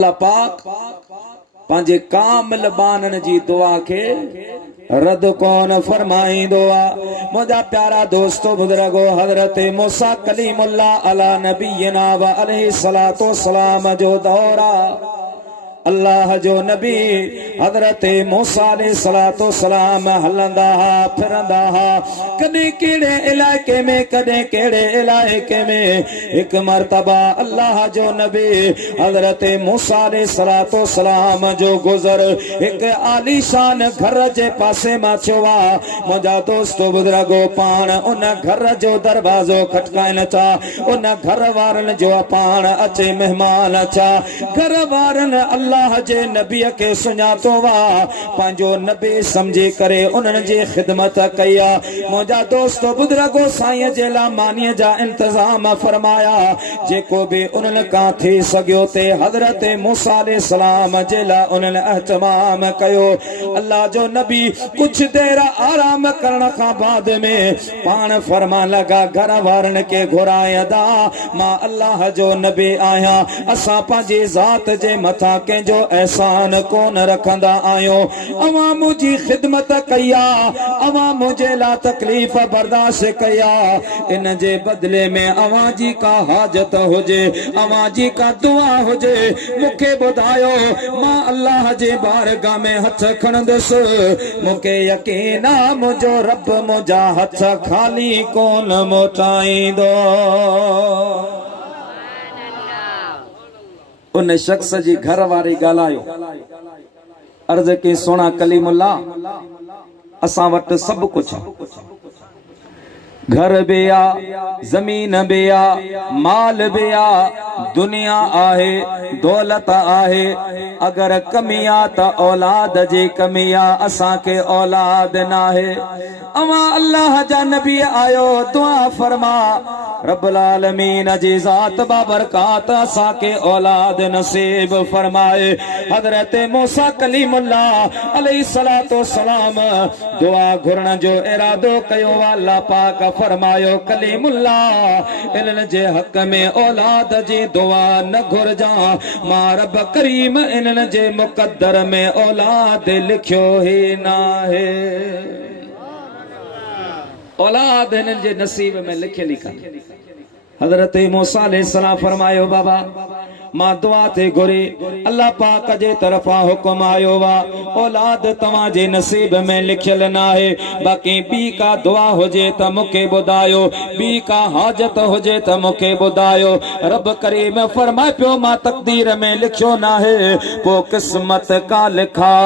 अल्लाह पाक पंहिंजे कामिल बानन जी दुआ के रद कोन फरमाईंदो आहे। मुंहिंजा प्यारा दोस्तो बुजुर्गो, हज़रत मूसा कलीमुल्लाह अला नबीना व अलैहि सलातो सलाम जो दौर आहे। अल्लाह जो नबी हज़रत मूसा अलैहि सलातो सलाम हलंदा हा फिरंदा हा, कॾहिं कहिड़े इलाइके में कॾहिं कहिड़े इलाइके में। एक मरतबा अल्लाह जो नबी हज़रत मूसा अलैहि सलातो सलाम जो गुज़र एक आलीशान घर जे पासे मां थियो आहे। मुंहिंजा दोस्तो बुजुर्गो, पाण उन घर जो दरवाज़ो खटकाइण चा, उन घर वारनि जो पाण अचे महिमान अचा। घर वारनि अल्लाह जे नबी के सुञातो वा, पंहिंजो नबी समझी करे उन्हनि जी ख़िदमत कई आहे। मुंहिंजा दोस्तो बुजुर्गो, साईं जे लाइ मानीअ जा इंतज़ाम फरमाया, जेको बि उन्हनि खां थी सघियो ते हज़रत मूसा अलैहि सलाम जे लाइ उन्हनि एहतमाम कयो। अल्लाह जो नबी कुछ देर आराम करण खां बाद में पाण फरमा लगा, घर वारनि के घुरायदा, मां अल्लाह जो नबी आहियां। असां पंहिंजी ज़ात जे मथां कंहिंजो एहसान कोन रखंदा आहियूं। अवां मुंहिंजी ख़िदमत कई आहे, अवां मुंहिंजे लाइ तकलीफ़ बर्दाश्त कई आहे। इन जे बदले में अवां जी का हाजत हुजे, अवां जी का दुआ हुजे, मूंखे ॿुधायो, मां अल्लाह जे बारगाह में हथ खणंदुसि। मूंखे यकीन आहे मुंहिंजो रब मुंहिंजा हथ खाली कोन मोटाईंदो। उन शख्स जी घर वारी ॻाल्हायो, अर्ज़ की सोना कलीमुल्लाह, असां वटि सभु कुछ आहे, घर भी आ, जमीन भी आ, माल भी आ, दुनिया आहे, दौलत आहे। अगर कमी आ त औलाद जी कमी आ, असां के औलाद नाहे। अवां अल्लाह जा नबी आयो, दुआ फरमा, रब्बुल आलमीन जी ज़ात बाबरकात असां के औलाद नसीब फरमाए। हज़रत मूसा कलीमुल्लाह अलैहि सलातो सलाम दुआ घुरण जो इरादो कयो। अल्लाह पाक फरमायो, कलीमुल्लाह इन्हनि जे हक़ में औलाद जी दुआ न घुरजा, मां रब करीम इन्हनि जे मुक़द्दर में औलाद लिखियो ही नाहे। औलाद इन्हनि जे नसीब में लिखे लिखा। हज़रत मूसा अलैहि सलाम फरमायो, बाबा मां दुआ ते घुरी, अल्लाह पाक जे तरफा हुक्म आयो वा, औलाद तव्हां जे नसीब में लिखियल न आहे। बाक़ी बी का दुआ हुजे त मूंखे ॿुधायो, बी का हाजत हुजे त मूंखे ॿुधायो। रब करीम फरमाए पियो, मां तकदीर में लिखियो न आहे, वो किस्मत का लिखा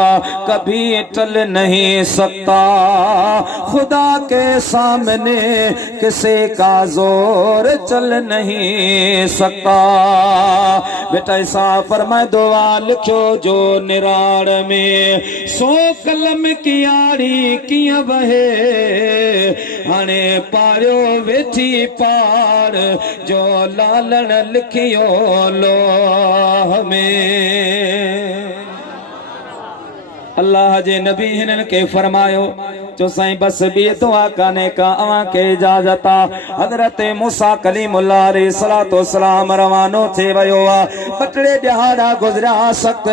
कभी टल नहीं सकता, खुदा के सामने किसी का जोर चल नहीं सकता। बेटा ऐसा फरमाए, दुआ लिखो जो निराड़ में सो कलम की आड़ी किया बहे, हाणे पारियो वेठी पार जो लालण लिखियो लोह में। अल्लाह जे नबी हिननि के फरमायो, जो साईं बस बि दुआ काने का, अवां के इजाजत आ। हज़रत मूसा कलीमुल्लाह अलैहि सलातो सलाम रवानो थे वयो आ। पटड़े ॾहाड़ा गुज़रिया, सख्त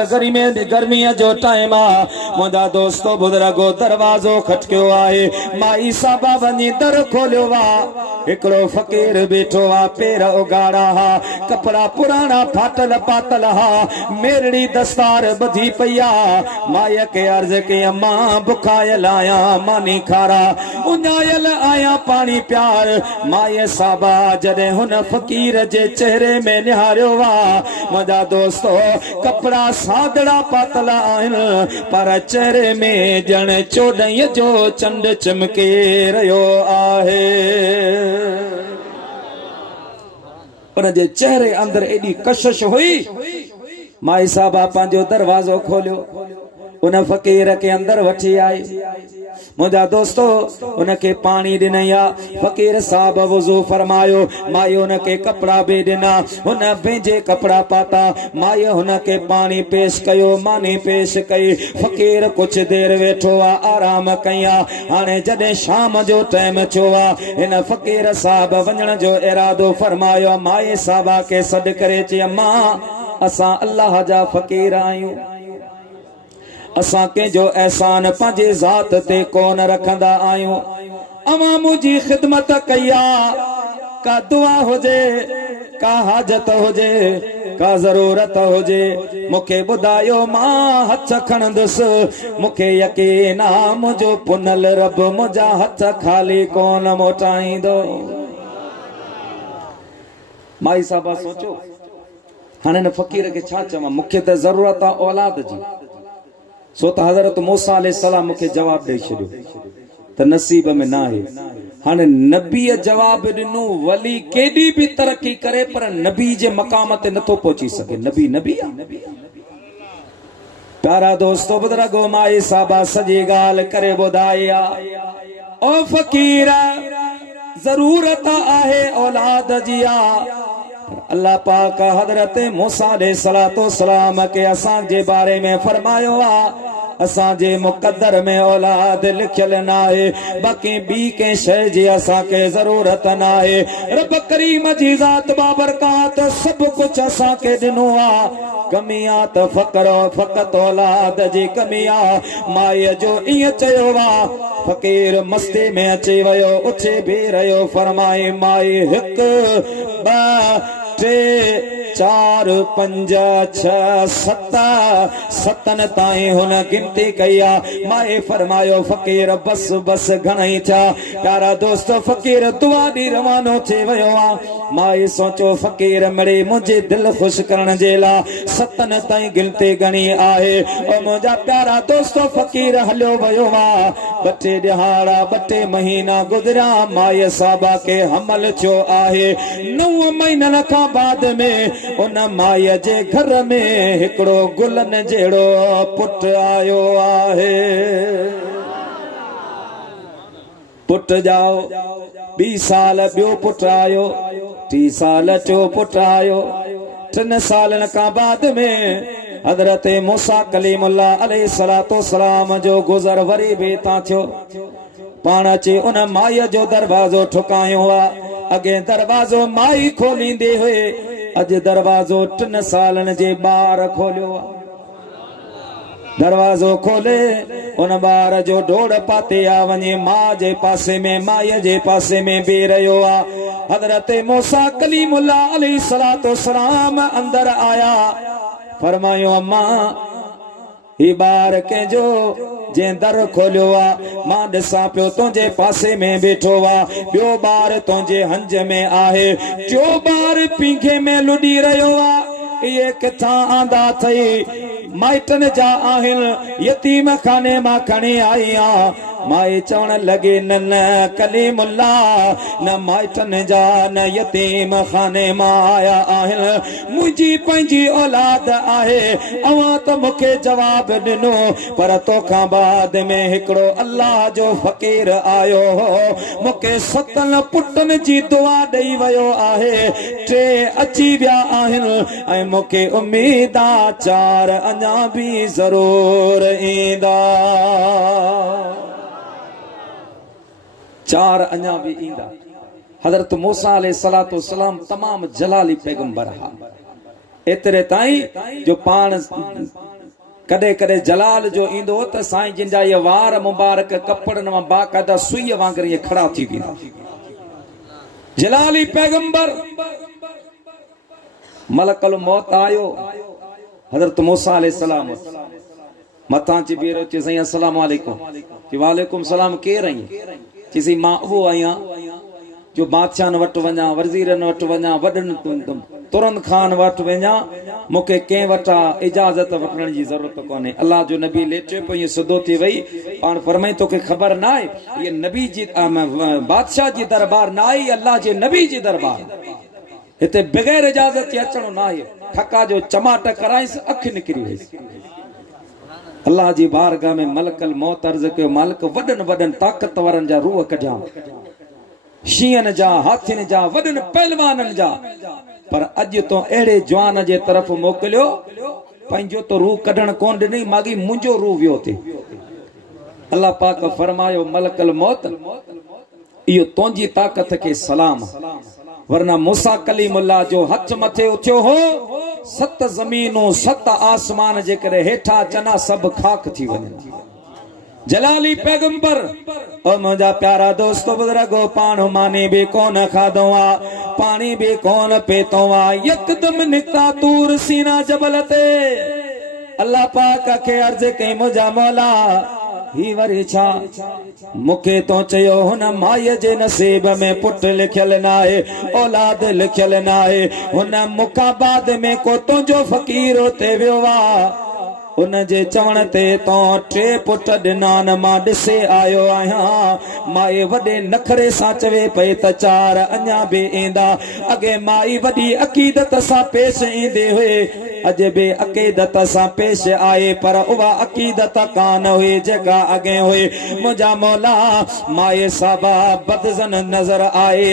गर्मीअ जो टाइम आ। मुंहिंजा दोस्तो बुजुर्गो, दरवाज़ो खटकियो आहे, माई साहबा वञी दर खोलियो आ। हिकिड़ो फ़कीर बीठो आ, पेर उगाड़ा हा, कपड़ा पुराना फाटल पातल हा, मेरड़ी दस्तार ॿधी पई आ। माई के अर्ज के, अम्मा बुखायल आया, मानी खारा, उञायल आया पानी प्यार। माए साबा जॾहिं हुन फ़कीर जे चेहरे में निहारियो वा, मुंहिंजा दोस्तो कपड़ा सादड़ा पातल आहिनि, पर चेहरे में ॼण चोॾहीं जो चंड चमके रहियो आहे। उन जे चेहरे अंदर एॾी कशिश हुई। माई साहबा पंहिंजो दरवाज़ो खोलियो, उन फ़कीर के अंदर वठी आई। मुंहिंजा दोस्तो उनके पानी ॾिनई आ। फ़कीर साहब वुज़ू फरमायो, माई उनके कपड़ा भी ॾिना, हुन पंहिंजे कपड़ा पाता। माई हुनके पानी पेश कयो, मानी पेश कई। फ़कीर कुछ देर वेठो आ, आराम कया। हाणे जॾहिं शाम जो टाइम थियो आ, हिन फ़कीर साहब वञण जो इरादो फरमायो। माई साहबा के सॾ करे चई, अम्मा असां अल्लाह जा फ़कीर आहियूं असां कंहिंजो एहसान पंहिंजे ज़ात ते कोन रखंदा आहियूं अवां मुंहिंजी ख़िदमत कई आहे का दुआ हुजे का हाजत हुजे का ज़रूरत हुजे मूंखे ॿुधायो मां हथ खणंदुसि मूंखे यकीन आहे मुंहिंजो पुनल रब मुंहिंजा हथ खाली कोन मोटाईंदो माई साहब सोचो हाणे हिन फ़क़ीर खे छा चवां मूंखे त ज़रूरत आहे औलाद जी सो त हज़रत मूसा अलैहिस्सलाम मूंखे जवाब ॾेई छॾियो त नसीब में न आहे हाणे नबीअ जवाब ॾिनो वली केॾी बि तरक़ी करे पर नबी जे मक़ाम ते नथो पहुची सघे नबी नबी प्यारा दोस्तो बुज़ुर्गो माई साहबा सॼी ॻाल्हि करे ॿुधाई आहे ओ फ़क़ीर ज़रूरत आहे औलाद जी आहे अल्लाह पाक हज़रत मूसा अलैहिस्सलाम के असांजे बारे में फरमायो आहे असांजे मुक़द्दर में औलाद लिखियल न आहे बाक़ी ॿी कंहिं शइ जी असांखे ज़रूरत न आहे रब करीम जी ज़ात बाबरकात सभु कुझु असांखे ॾिनो आहे कमी आहे त फ़क़त औलाद जी कमी आहे माईअ जो ईअं चयो आहे फ़क़ीर मस्ती में अची वियो उथे बीह रहियो फरमाए माई 1 2 3 4 5 6 7 7 ताईं हुन गिनती कई आहे माए फरमायो फ़क़ीर बस बस घणई थिया प्यारा दोस्त फ़क़ीर दुआ ॾी रवानो थी वियो आहे माए सोचो फ़क़ीर मिड़े मुंहिंजे दिलि ख़ुशि करण जे लाइ 7 ताईं गिनती घणी आहे और मुंहिंजा प्यारा दोस्त फ़क़ीर हलियो वियो आहे 2 टे ॾिहाड़ा 2 टे महीना गुज़रिया माए साहबा खे हमल थियो आहे 9 महीननि खां बाद में उन माईअ जे घर में हिकिड़ो गुलनि जहिड़ो पुट आयो आहे पुट जाओ 2 साल ॿियो पुट आयो 3 साल टियों पुट आयो 3 सालनि खां बाद में हज़रत मूसा कलीमुल्लाह अलैहिस्सलाम जो गुज़र वरी बि तां थियो पाण अची उन माईअ जो दरवाज़ो ठुकायो आहे अॻे दरवाज़ो माई खोलींदी हुई अॼु दरवाज़ो 3 सालनि जे ॿार खोलियो आहे दरवाज़ो खोले उन ॿार जो ढोड़ पाते आ वञे मां जे पासे में माईअ जे पासे में बीह रहियो आहे हज़रत मूसा कलीमुल्लाह अलैहिस्सलाम अंदर आया फरमायो अम्मा ही ॿार कंहिंजो जंहिं दर खोलियो आहे मां ॾिसां पियो तुंहिंजे पासे में वेठो आहे ॿियो ॿार तुंहिंजे हंज में आहे टियों ॿार पींघे में लुॾी रहियो आहे इहे किथां आंदा अथई माइटनि जा आहिनि यतीम खाने मां खणी आई आहे माई चवण लॻे न न कलीमुल्लाह न माइटनि जा न यतीम खाने मां आया आहिनि मुंहिंजी पंहिंजी औलाद आहे अवां त मूंखे जवाब ॾिनो पर तोखां बाद में हिकिड़ो अल्लाह जो फ़क़ीर आयो हो मूंखे 7 पुटनि जी दुआ ॾेई वियो आहे 3 अची विया आहिनि ऐं मूंखे उमेद आहे 4 अञा बि ज़रूर ईंदा 4 अञा भी ईंदा हज़रत मूसा अलैहिस्सलाम तमाम जलाली पैगंबर हा एतिरे ताईं जो पाण कॾहिं कॾहिं जलाल जो ईंदो त साईं जिन जा ये वार मुबारक कपड़नि मां बाक़ायदा सुई वांगुरु ये खड़ा थी वेंदा जलाली पैगंबर मलकुल मौत आयो हज़रत मूसा अलैहिस्सलाम मथां ची बीरो चे साईं अस्सलाम वालेकुम वालेकुम सलाम केर आई चीसी मां वो आया जो बादशाह वट वञा वज़ीरन वट वञा वडन तुरंत खान वट वञा मूंखे कंहिं वटा इजाज़त वठण जी ज़रूरत कोन्हे अल्लाह जो नबी लेटे पियो सिधो थी वई पाण फरमाई तोखे ख़बर न आहे ये नबी जी बादशाह जी दरबार न आई अल्लाह जे नबी जी दरबार हिते बग़ैर इजाज़त अचणो न आहे थका जो चमाट कराइस अख निकिरी वई अल्लाह जी बारगाह में मलकल मौत अर्ज़ कयो मालिक वडन वडन ताक़तवरन जा रूह कढिया शीयन जा हाथिन जा वडन पहलवानन जा पर अज तो एड़े जवान जे तरफ मोकलियो पंहिंजो तो रूह कढण कोन ॾिनई मागी मुंहिंजो रूह वियो थे अल्लाह पाक फरमायो मलकल मौत इहो तुंहिंजी ताक़त के सलाम वरना मूसा कलीमुल्लाह जो हथ मथे उठियो हो 7 ज़मीनूं 7 आसमान जे करे हेठा चना सब खाक थी वञनि जलाली पैगंबर ओ मुंहिंजा प्यारा दोस्तो बुजुर्गो पाण मानी भी कोन खाधो आ पानी भी कोन पीतो आ यकदम निकता तूर सीना जबल ते अल्लाह पाक के अर्ज कई मुंहिंजा मौला ही वरी छा मुखे तो चयो हुन माईअ जे नसीब में पुट लिखियल न आहे औलाद लिखियल न आहे हुन मुकाबाद में को तुंहिंजो फ़कीर उते वियो आहे उन जे चवण ते तो 3 पुट ॾिनान मां ॾिसे आयो आहियां माई वॾे नखरे सां चवे पई त 4 अञा बि ईंदा अॻे माई वॾी अक़ीदत सां पेश ईंदे हुए अॼु बि अक़ीदत सां पेश आए पर उहा अक़ीदत कान हुई जेका अॻे हुई मुंहिंजा मौला माए साबा बदज़न नज़र आए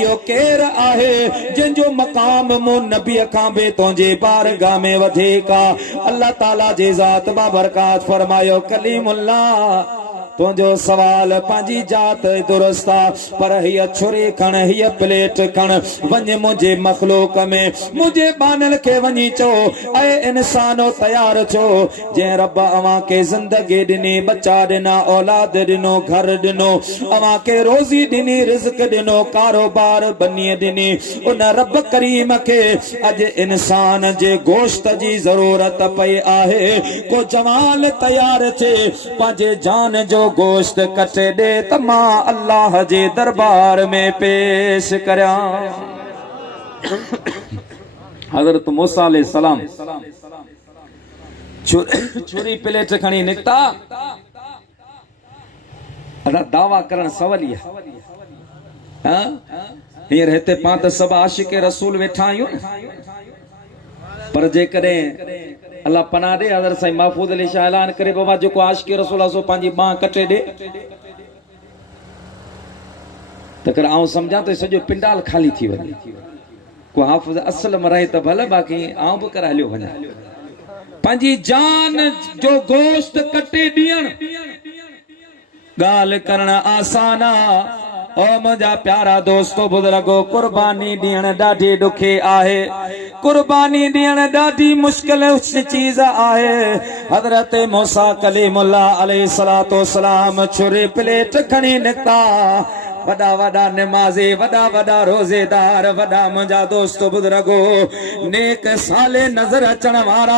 इहो केरु आहे जंहिंजो मक़ाम मूं नबीअ खां बि तुंहिंजे बारगाह में वधीक आहे अल्लाह ताला जी ज़ात बाबरकात फरमायो कलीमुल्लाह तुंहिंजो सवाल पंहिंजी जात दुरुस्त आहे पर हीअ छुरी खण हीअ प्लेट खण वञ मुंहिंजे मखलूक में मुंहिंजे बानल खे वञी चओ ऐं इंसानो तयार छो जंहिं रब अव्हां खे ज़िंदगी ॾिनी बच्चा ॾिना औलाद ॾिनो घर ॾिनो अव्हां खे रोज़ी ॾिनी रिज़्क ॾिनो कारोबार बनीअ ॾिनी उन रब करीम खे अॼु इंसान जे गोश्त जी ज़रूरत पई आहे को जवान तयार थिए पंहिंजे जान जो गोश्त कटे दे त मां अल्लाह जे दरबार में पेश करया हजरत मूसा अलैहि सलाम छुरी प्लेट खणी निकता अदा दावा करण सवली हां हींअर हिते पां त सभु आशिक रसूल वेठा आहियूं पर जे कॾहिं अल्लाह पनाह दे हज़रत साईं महफूज अली शाह ऐलान करे बाबा जो आशिक रसूल सो पंहिंजी बाह कटे दे त कर आऊं समझां तो सॼो पिंडाल खाली थी वञे को हाफ़िज़ असल में रहे त भले बाक़ी आऊं बि कर हलियो वञा पंहिंजी जान जो गोश्त कटे ॾियण ॻाल्हि करण आसान आहे ओ मुंहिंजा प्यारा दोस्तो बुजुर्गो कुर्बानी ॾियण ॾाढी ॾुखी आहे कुर्बानी ॾियण ॾाढी मुश्किल चीज आहे हज़रत मूसा कलीमुल्लाह अलैहि सलातो वसलाम छुरी प्लेट खणी निकता वॾा वॾा निमाज़ी वॾा वॾा रोज़ेदार वॾा मुंहिंजा दोस्त बुजुर्गो नेक साले नज़र अचण वारा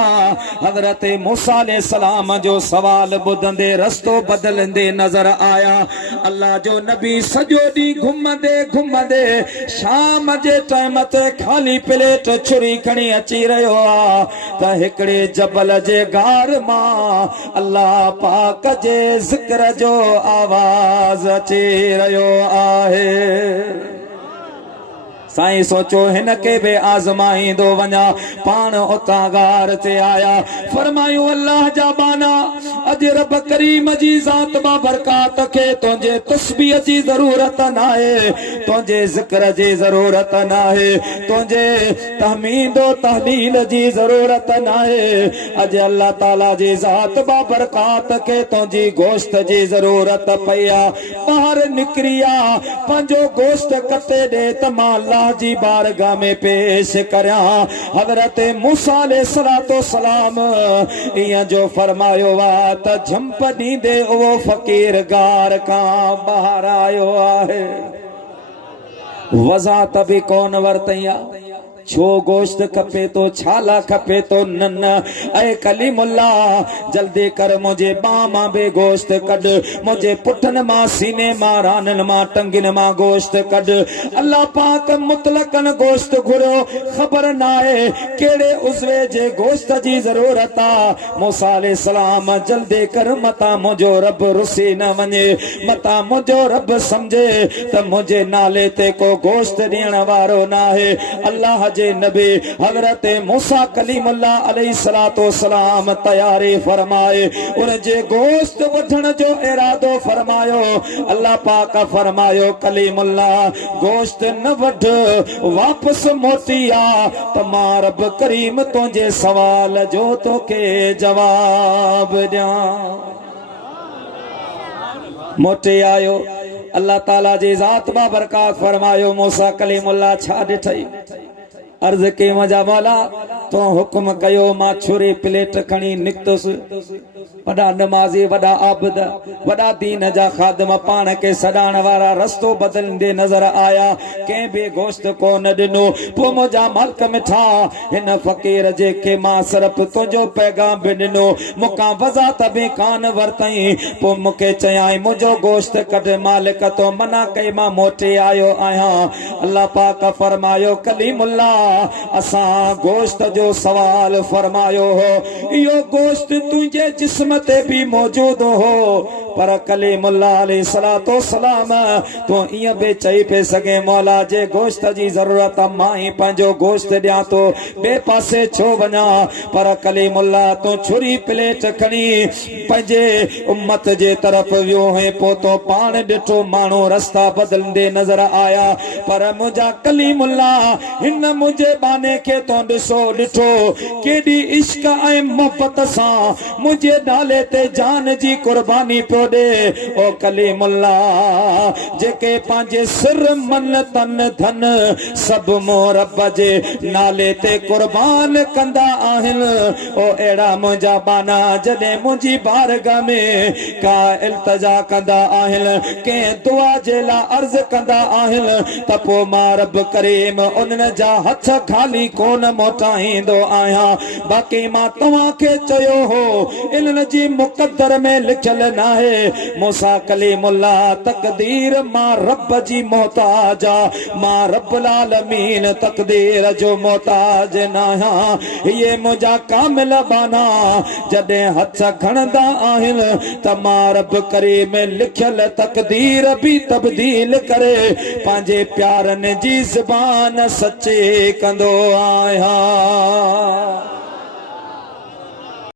हज़रत मूसा अलैहि सलाम जो सवाल ॿुधंदे रस्तो बदलंदे नज़र आया अल्लाह जो नबी सॼो ॾींहुं घुमंदे शाम जे टाइम ते खाली प्लेट छुरी खणी अची रहियो आहे त हिकिड़े जबल जे गार मां अल्लाह पाक जे ज़िक्र जो आवाज़ अची रहियो आहे साईं सोचो हिन के बि आज़माईंदो वञा पाण उतां गार ते आया फरमायूं अल्लाह जा बाना अॼु रब करीम जी ज़ात बाबरकात खे तुंहिंजे तस्बीह जी ज़रूरत नाहे तुंहिंजे ज़िक्र जी ज़रूरत नाहे तुंहिंजे तहमीदो तहलील जी ज़रूरत नाहे अॼु अल्लाह ताला जी ज़ात बाबरकात खे तुंहिंजी गोश्त जी ज़रूरत पई आहे ॿाहिरि निकिरी आहे पंहिंजो गोश्त कटे ॾे त मां अल्लाह जी बारगाह में पेश करया हज़रत मूसा अलैहिस्सलातो सलाम इया जो फरमायो वा त झंप ॾींदे वो फ़कीर गार खां ॿाहिरि आयो आहे वज़ात बि कोन वरतैया छो गोश्त खपे तो छाला खपे तो नन ऐ कलीमुल्लाह जल्दी कर मुझे बामा बे गोश्त कड मुझे पुठन मां सीने मां रानन मां टंगिन मां गोश्त कड अल्लाह पाक मुतलकन गोश्त घुरो खबर ना है केड़े उज़वे जे गोश्त जी जरूरत आ मूसा अलैहि सलाम जल्दी कर मता मुझो रब रुसी न वने मता मुझो रब समझे त मुझे नाले ते को गोश्त ॾियण वारो ना है अल्लाह जे नबी हज़रत मूसा कलीमुल्लाह अलैहिस्सलातो सलाम तैयारी फरमाए उन जे गोश्त वठण जो इरादो फरमायो अल्लाह पाक फरमायो कलीमुल्लाह गोश्त न वठ वापस मोटी आ त मां रब करीम तुंहिंजे सवाल जो तोखे जवाब ॾियां मोटे आयो अल्लाह ताला जे ज़ात बा बरकात फरमायो मूसा कलीमुल्लाह छा ॾिठई अर्ज के मजा मौला तो हुक्म कयो मां छुरी प्लेट खणी निकतुस वडा नमाजी वडा आबिद वडा दीन जा खादम पान के सडाण वारा रस्तो बदलंदे नजर आया के बे गोश्त को न दिनो पो मुजा मालिक मिठा हिन फकीर जे के मां सिर्फ तुझो पैगाम बिनो मुका वजा तबे कान वरतई पो मुके चयाई मुजो गोश्त कढ मालिक तो मना कई मां मोटे आयो आया अल्लाह पाक फरमायो कलीमुल्लाह असा गोश्त जो सवाल फरमायो हो यो गोश्त तुझे जिस्म ते भी मौजूद हो पर कलीमुल्लाह अलैहिस्सलातो सलाम तो इया बे चई पे सके मौला जे गोश्त जी जरूरत माई पंजो गोश्त दिया तो बे पासे छो वना पर कलीमुल्लाह तो छुरी प्लेट खणी पंजे उम्मत जे तरफ वियो है पो तो पान डिठो मानो रास्ता बदलंदे नजर आया पर मुजा कलीमुल्लाह हिन मुझे बाने के तो डिठो केडी इश्क ऐ मोहब्बत सा मुझे डाले ते जान जी कुर्बानी पियो दे ओ कलीमुल्लाह जेके पांजे सिर मन तन धन सब मोर रब जे नाले ते कुर्बान कंदा आहिन ओ एड़ा मुझा बाना जदे मुझी बारगाह में का इल्तिजा कंदा आहिन के दुआ जे ला अर्ज कंदा आहिन त पो मां रब करीम उन जा हथ खाली कोन मोटाईंदो आया बाकी मां तवा के चयो हो इन जी मुकद्दर में लिखल ना है मूसा कलीमुल्लाह तकदीर मां रब जी मोहताजा मां रब्बुल आलमीन तकदीर जो मोहताज ना ये मुझा कामिल बाना जदे हथ खणदा आहिन त मां रब करीम लिखल तकदीर भी तब्दील करे पांजे प्यारन जी ज़बान सच्चे कंदो आया।